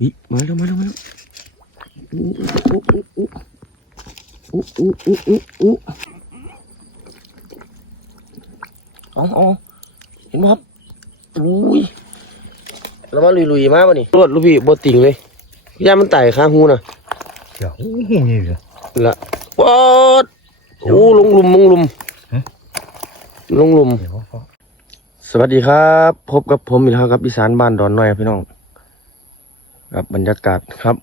วิมาแล้วมาแล้วมาแล้วอู้อู้อู้อู้อู้อู้อู้อู้อู้เอาเอาเห็นไหมครับอุ้ยแล้วมาลุยๆมาป่ะนี่รวดลูกพี่บดติ่งเลยย่ามันไต่ข้างหูน่ะเดี๋ยวอู้หูนี่เลยละวอดโอ้ลงลุมลงลุมฮะลงลุมเดี๋ยวพอสวัสดีครับ พบกับผมอีกแล้วครับอีสานบ้านดอนน้อยพี่น้อง ครับบรรยากาศครับ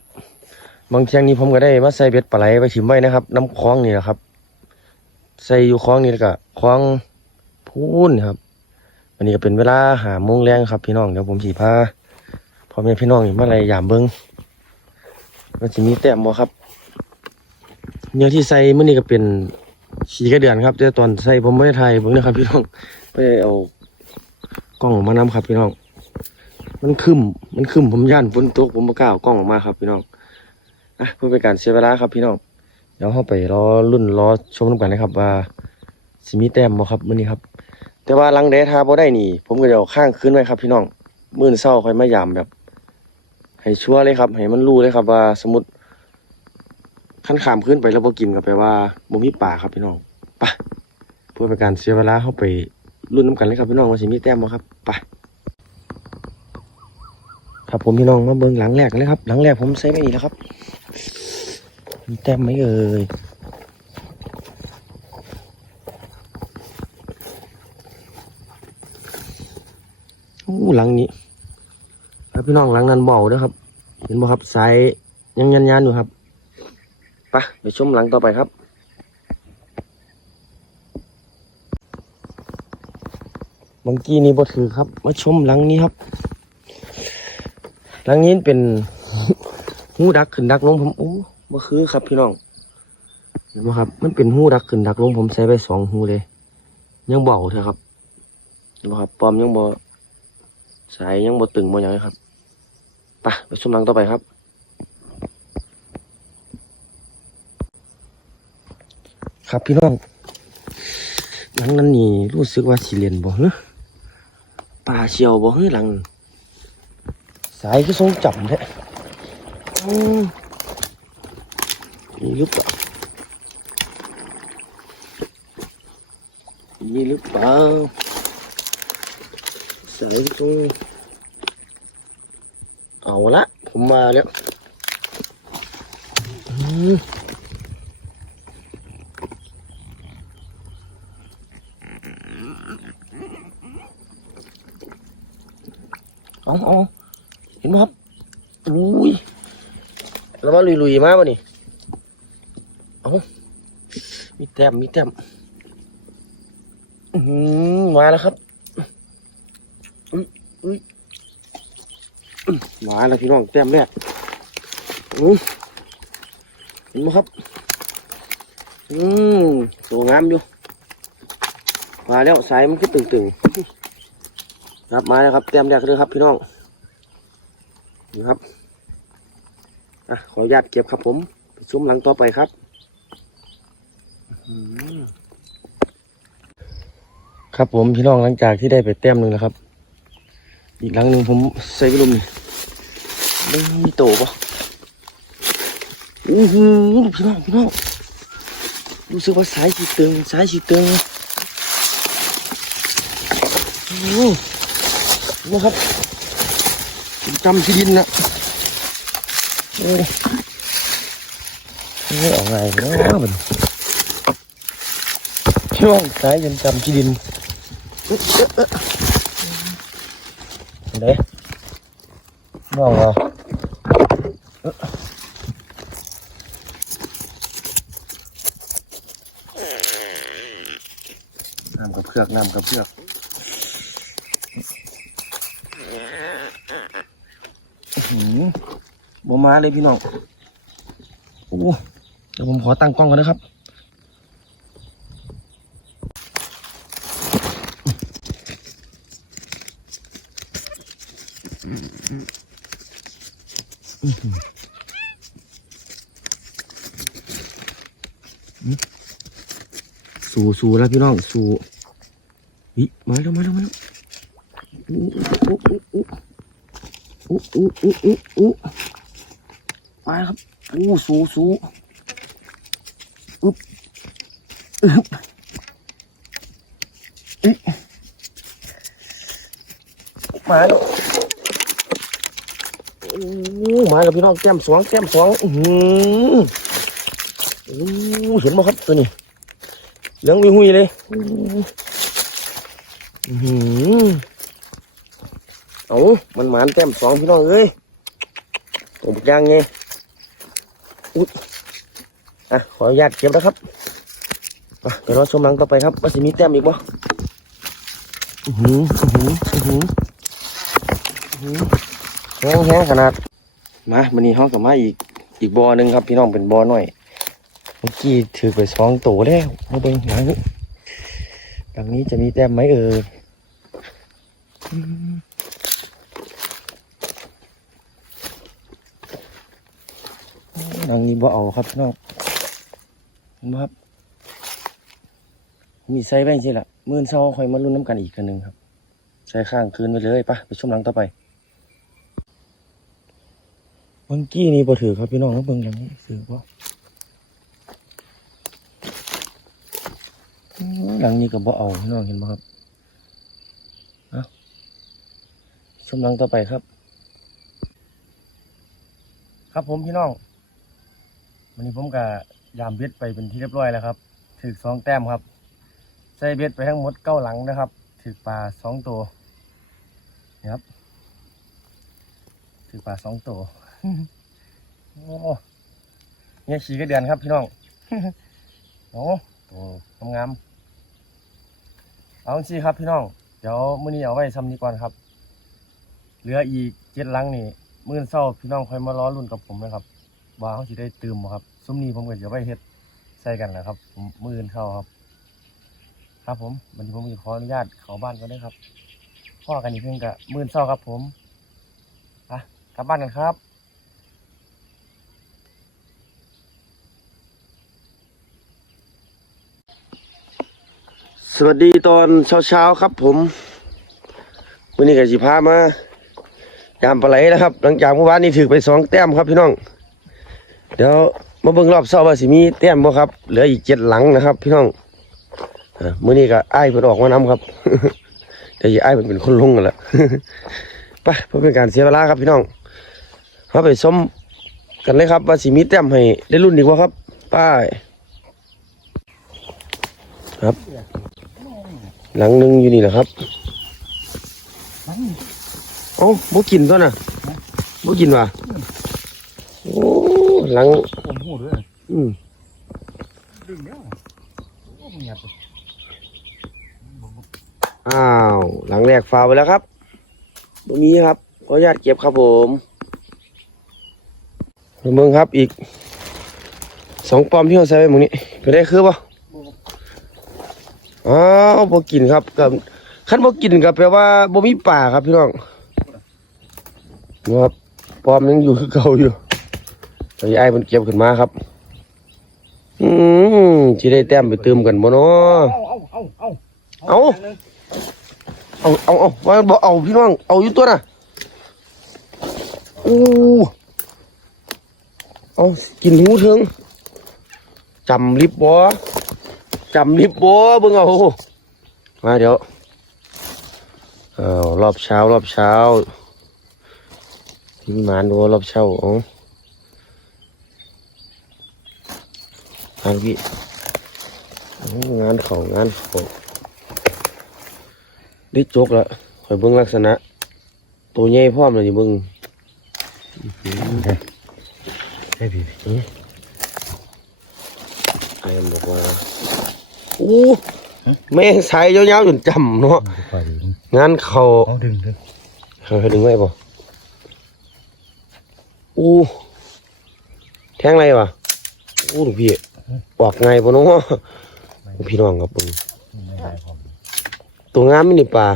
บางเที่ยงนี้ผมก็ได้มาใส่เบ็ดปลาไหลไปชิมไว้นะครับ น้ำคลองนี่แหละครับ ใส่อยู่คลองนี่แล้วก็คลองพูนครับวันนี้ก็เป็นเวลาหาโมงแรงครับ พี่น้องเดี๋ยวผมสีพาพอแม่พี่น้องนี่มาอะไรยามเบิ้งว่าจะมีแต้มบ่ครับเนื้อที่ใส่เมื่อนี้ก็เป็นขี้กระเดือนครับแต่ตอนใส่ผมไม่ได้ถ่ายเบิ้งนะครับ พี่น้องไม่ได้เอากล้องมานำครับพี่น้อง มันคึมมันคึมผมย่านฝนตกผมบ่กล้าเอากล้องออกมาครับพี่น้องอะเพื่อเป็นการเสียเวลาครับพี่น้องเดี๋ยวเราไปรอรุ่นรอชมน้ำกันนะครับ ว่าสิมีแต้มบ่ครับมื้อนี้ครับ แต่ว่าลังแดทาบ่ได้นี่ ผมก็จะเอาข้างคืนไว้ครับ พี่น้องมื้อเช้าค่อยมายามแบบ ให้ชัวร์เลยครับ ให้มันรู้เลยครับ ว่าสมมุติขั้นขามขึ้นไปแล้วบ่กินก็แปลว่าบ่มีป่าครับพี่น้องไปเพื่อเป็นการเสียเวลาเข้าไปรุ่นน้ำกันเลยครับพี่น้องว่าสิมีแต้มบ่ครับไป ครับผมพี่น้องมาเบิ่งหลังแรกนเลยครับ หลังแรกผมใส่ไม่ดีแล้วครับ มีแต้มไหมเอ่ยโอ้หลังนี้ ครับพี่น้องหลังนั้นเบาด้อครับ เห็นบ่ครับสายยังยันยันอยู่ครับไปไปชมหลังต่อไปครับบางกี้นี่บ่ถือครับ มาชมหลังนี้ครับ หลังนี้เป็นหูดักขึ้นดักลงผมโอ้บ่คือครับพี่น้องเห็นไหมครับ มันเป็นหูดักขึ้นดักลงผมใส่ไปสองหูเลย ยังเบาเถอะครับเห็นไหมครับปอมยังบ่สายยังบ่ตึงบ่หยังเลยครับไปไปชมหลังต่อไปครับ ครับพี่น้องหลังนั้นนี่รู้สึกว่าสิเรียนบ่เนอะปลาเชียวบ่เฮ้ยหลัง สายก็ทรงจับแท้อืมมีหรือเปล่ามีหรือเปล่าสายก็ทรงเอาละผมมาแล้วอืมเอาเอา เห็นไหมครับอุ้ยแล้วมาลุยๆมาป่ะนี่เอามีแต้มมีแต้มอืมาแล้วครับอุ้ยอุ้ยอื้อมาแล้วพี่น้องแต้มแรกอุ้ยเห็นไหมครับ อืมสวยงามอยู่ มาแล้วสายมันคือตึงๆ ครับมาแล้วครับเตรียมแรกเลยครับพี่น้อง นี่ครับอะขออนุญาตเก็บครับผมไปซุ้มหลังต่อไปครับครับผมพี่น้องหลังจากที่ได้ไปเต้มหนึ่งแล้วครับ อีกหลังหนึ่งผมใส่กระลุมนี่ไม่มีโตปะอู้หูพี่น้องพี่น้องรู้สึกว่าสายสีเตึงสายสีเตึงโอ้โหนะครับ ผมจำที่ดินนะโอ้ยไม่ออกไงเนาะมันช่วงสายยันจำที่ดินเด้มองเหรอน้ำกับเพือกน้ำกับเพือก หืมบ มาเลยพี่น้องโอ้เดี๋ยวผมขอตั้งกล้องก่อนนะครับสู่สู่แล้วพี่น้องสู่วิมาแล้วมาแล้วมาแล้วอู้อู้อู้อู้อู้อู้อู้อู้อู้ มาครับอู้สูสูอึ๊บอึ๊บอึ๊บมาแล้วโอ้มาแล้วพี่น้องแก้มสองแก้มสองอื้ออโอ้เห็นไหมครับตัวนี้เหลืองวิหุยเลยอู้อื้อเอามันหมานแก้มสองพี่น้องเอ้ยผมย่างไง อะขออนุญาตเก็บนะครับอะเดี๋ยวเราชมหลังต่อไปครับว่าสิมีแต้มอีกบ่อือหืออือหืออือหืออื้อหือแห้งแห้งขนาด มามันนี้ห้องกับมาอีกอีกบ่อหนึ่งครับ พี่น้องเป็นบ่อหน่อยเมื่อกี้ถือไปสองตัวแล้วมาเบิ่งหลังหลังนี้จะมีแต้มไหมเอ่ยอืมหลังนี้บ่เอาครับพี่น้อง เห็นบ่ครับ มีไซส์แบ่งสิละมื่นเช้าคอยมาลุ้นน้ำกันอีกกันหนึ่งครับ ใส่ข้างคืนไปเลยปะไปชมหลังต่อไปเมื่อกี้นี่บ่ถือครับพี่น้องแล้วเบิ่งหลังนี้ถือบ่อื้อหลังนี้ก็บ่เอาพี่น้องเห็นบ่ครับเอาชมหลังต่อไปครับ ครับผมพี่น้องวันนี้ผมกับ ยามเบ็ดไปเป็นที่เรียบร้อยแล้วครับถือสองแต้มครับ ใส่เบ็ดไปทั้งหมดเก้าหลังนะครับถือปลาสองตัวนี่ครับถือปลาสองตัวโอ้เนี่ยขี่กระเดือนครับพี่น้องโอ้ตัวงามๆเอาสิครับพี่น้อง เดี๋ยวมื้อนี้เอาไว้ซ้ำนี้ก่อนครับ เหลืออีกเจ็ดหลังนี่ มื้อเช้าพี่น้องคอยมาล้อรุ่นกับผมนะครับ ว่าเขาสิได้ตื่มบ่ครับซุ้มนี้ผมก็จะไว้เฮ็ดใส่กันแหละครับผมมืออื่นเข้าครับ ครับผมวันนี้ผมจะขออนุญาตเขาบ้านก็ได้ครับพ่อกันอีกเพียงกับมื่นเศร้าครับผมอะกลับบ้านกันครับสวัสดีตอนเช้าๆครับผมวันนี้กับสิพามา ยามปลาไหลนะครับ หลังจากเมื่อวานนี้ถือไปสองแต้มครับพี่น้อง เดี๋ยวมาเบิ่งรอบเช้าว่าสิมีแต้มบ่ครับ เหลืออีกเจ็ดหลังนะครับ พี่น้องอะมื้อนี้ก็อ้ายเพิ่นออกมานำครับเดี๋ยวอย่าอ้ายเพิ่นเป็นคนลงกันละไปเพื่อเป็นการเสียเวลาครับพี่น้องเราไปชมกันเลยครับว่าสิมีแต้มให้ได้รุ่นอีกว่าครับไป้ายครับ หลังหนึงอยู่นี่แหละครับเอ้บ่กินตัวน่ะบ่กินว่ะ หลังผมหูด้วยอืมดึงแล้วโอ้มันหยับไปอ้าวหลังแรกฟาวไปแล้วครับตรงนี้ครับขออนุญาตเก็บครับผมเมืองครับอีกสองปอมที่เราใส่ไว้หมึงนี้ไปได้คือป่ะอ้าวบ่กินครับกับขั้นบ่กินกับแปลว่าบ่มีป่าครับพี่น้องนะครับปอมยังอยู่คือเก่าอยู่ ไอ้ไอ้มันเก็บขึ้นมาครับ อืมที่ได้แต้มไปเติมกันบ่เนาะเอาเอาเอาเอาเอาเอาเอาเอาว่าบอกเอาพี่น้อง เอาอยู่ตัวน่ะอู้เอากินหูถึงจำลิบบ่จำลิบบ่เบิ่งเอามาเดี๋ยวเอารอบเช้ารอบเช้าทีมงานดูรอบเช้าอ๋อางพี่เอางานเขางานเขาได้จกแล้วคอยเบิ่งลักษณะ ตัวใหญ่พร้อมเลยนี่เบิ่งใช่พี่ไอ้มันบอกว่าโอ้แม่งสายยาวๆจนจำเนาะมันจะไปดึงงานเขาเอาดึงดึงเขาให้ดึงไว้ป่ะอู้แทงอะไรวะอู้ลูกพี่ ออกไงป่ะเนาะพี่น้องครับเบิ่งไม่ได้ผมตัวงามไม่นี่ปลา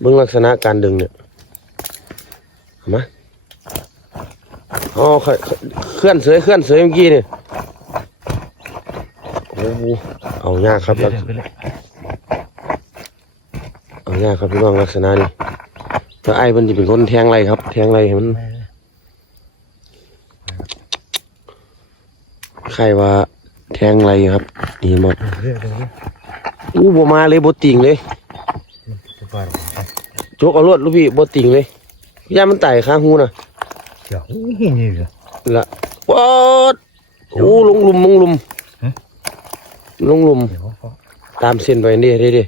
เบิ่งลักษณะการดึงเนี่ยเห็นไหมอ๋อเคเคลื่อนเสยเคลื่อนเสยเมื่อกี้เนี่ยโอ้โหเอายากครับเดี๋ลักเอายากครับพี่น้องลักษณะนี้แล้วไอ้มันจะเป็นคนแทงไรครับ แทงไรให้มันไม่เลย ใครว่าแทงไรครับนี่หมดเรื่อยๆเรื่อยอู้บ่มาเลยบ่ติ่งเลยๆจะปล่อยหรอกโจกเอารวดลูกพี่บ่ติ่งเลยย่ามันไต่ข้างหูน่ะเดี๋ยวโอ้โหนี่เลยละวอดโอ้ลงหลุมลงหลุมฮะลงหลุมเดี๋ยวพอตามเส้นไปเด้เด้เด้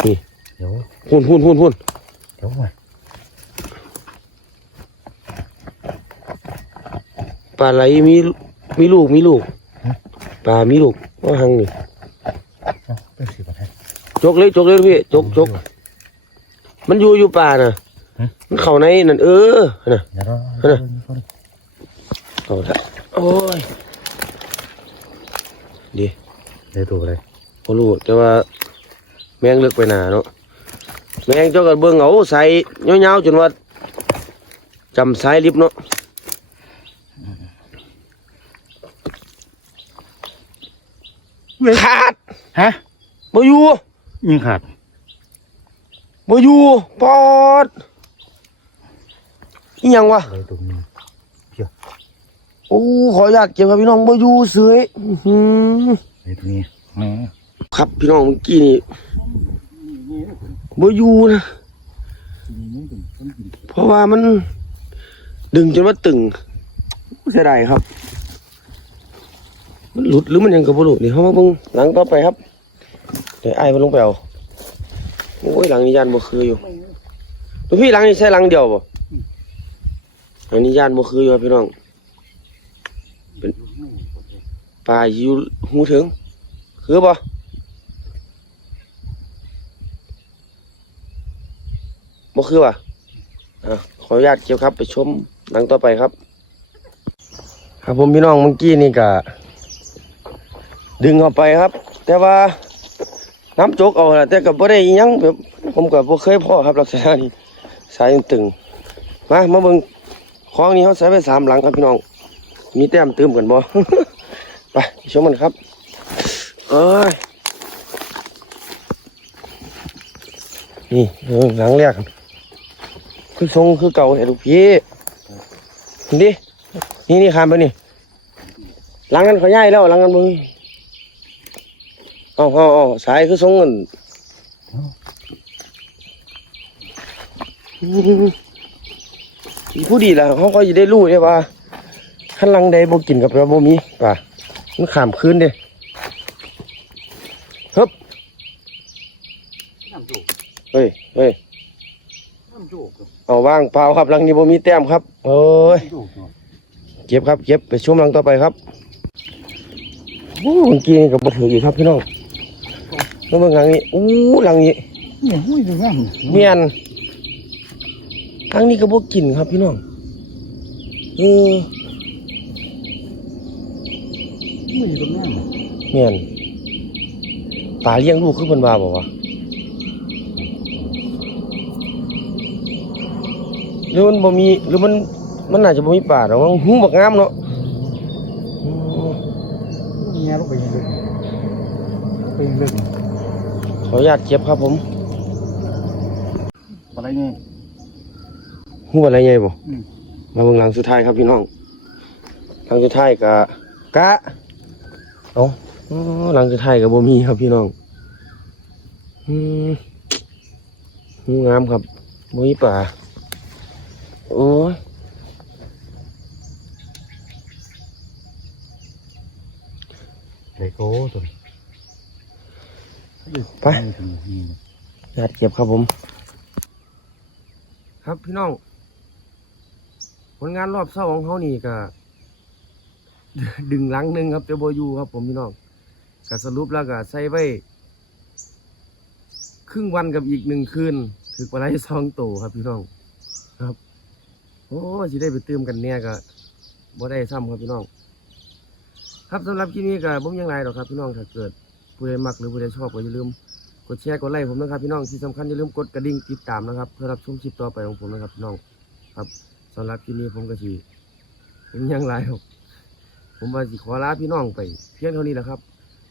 เดี๋ยวหุ่นหุ่นหุ่นหุ่นเดี๋ยวมาปลาไหลมี มีลูกมีลูกปลามีลูกว่าหังนี่เอาเป็นสิบาทให้จกเลยจกเลยลูกพี่จกจกมันอยู่อยู่ป่าน่ะฮะมันเข้าในนั่นเออน่ะเดี๋ยวเราเออเอาละโอ้ยดีเดี๋ยวตัวอะไรบ่รู้แต่ว่า แมงเลือกไปหนาเนาะแมงเจ้าก็เบิ่งเอาใส่ยาวๆจนว่าจำสายลิฟต์เนาะ ขาดฮะบ่อยู่ยิงขาดบ่อยู่ปอดอีหยังวะอะไรตัวนี้โอ้ขออนุญาตเก็บครับพี่น้องบ่อยู่เสยอื้อหืออะไรตัวนี้แหมครับพี่น้องเมื่อกี้นี่บ่อยู่นะ เพราะว่ามัน ดึงจนว่าตึงเสียดายครับ มันหลุดหรือมันยังกับบ่หลุดนี่เขามาเบิ่งหลังต่อไปครับเดี๋ยวไอ้มันลงไปเอาโอ้ยหลังนี้ยานบ่คืออยู่ลูพี่หลังนี้ใช่หลังเดียวบ่หลังนี้ยานบ่คืออยู่พี่น้องเป็นปลาอยู่หูถึงคือบ่บ่คือว่ะขออนุญาตเกี่ยวครับ ไปชมหลังต่อไปครับ ครับผมพี่น้องเมื่อกี้นี่ก็ ดึงออกไปครับ แต่ว่าน้ำจกเอาละแต่ก็บ่ได้ยังแบบผมก็บ่เคยพ่อครับลักษณะนี้สายตึงมามาเบิ่งคลองนี้เขาใส่ไปสามหลังครับพี่น้อง มีแต้มเติมกันบ่ไปชมมันครับ เอ้ยนี่หลังแรกคือทรงคือเก่าเห็นลูกพี่ดินี่นี่ขามไปนี่หลังกันเขาย้ายแล้วหลังกันมึง เอาเอาเอาสายคือทรงกันผู้ดีละเขาก็จะได้รู้ได้ว่าขั้นหลังใดบ่กินกับเราบ่มีป่ะมันขามคืนเด้ฮึบเฮ้ยเฮ้ยเอาว่างเปล่าครับหลังนี้บ่มีแต้มครับโอ้ยเก็บครับเก็บไปชมหลังต่อไปครับโอ้เมื่อกี้นี่ก็บ่ถืออีกครับพี่น้องแล้ว เบิ่งหลังนี้อู้หลังนี้เนี่ยหุ้ยดูง่ายเมียนหลังนี้ก็บ่กินครับพี่น้องเออหุ้ยดูง่ายเมียนปลาเลี้ยงลูกคือเพิ่นว่าบ่วะหรือมันบ่มีหรือมันมันน่าจะบ่มีปลาหรอกมันหูบักงามเนาะอืมเงี้ยลูกไปยังลึกไปยังลึกข ออนุญาตเก็บครับผมอะไรเนี่ยหูอะไรใหญ่บ่อืมมาเบิ่งหลังสุดท้ายครับพี่น้อง หลังสุดท้ายกะกะเอ้าอ๋อหลังสุดท้ายก็บ่มีครับพี่น้องอืมหูงามครับบ่มีปลาโอ้ยเลโก้ตัว ไปญาติเก็บครับผม ครับพี่น้อง ผลงานรอบเศร้าของเขานี่ก็ ดึงหลังหนึ่งครับเจ้าโบยูครับ ผมพี่น้องก็สรุปแล้วก็ใส่ไว้ ครึ่งวันกับอีกหนึ่งคืนถือปลาไหลซองโตครับพี่น้องครับ โอ้สิได้ไปเติมกันเนี่ยก็บ่ได้ซ้ำครับพี่น้อง ครับสำหรับคลิปนี้ก็บ่มยังไรหรอกครับพี่น้องถ้าเกิด ผู้ใดมักหรือผู้ใดชอบก็อย่าลืมกดแชร์กดไลค์ผมนะครับพี่น้องที่สำคัญอย่าลืมกดกระดิ่งติดตามนะครับ เพื่อรับชมคลิปต่อไปของผมนะครับพี่น้องครับสำหรับคลิปนี้ผมก็สีผมยังไลครับผมว่าสิขอลาพี่น้องไป เพียงเท่านี้แหละครับ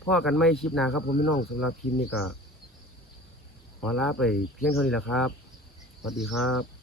พ่อกันไม่คลิปหนาครับ ผมพี่น้องสำหรับคลิปนี้ก็ขอลาไปเพียงเท่านี้แหละครับสวัสดีครับ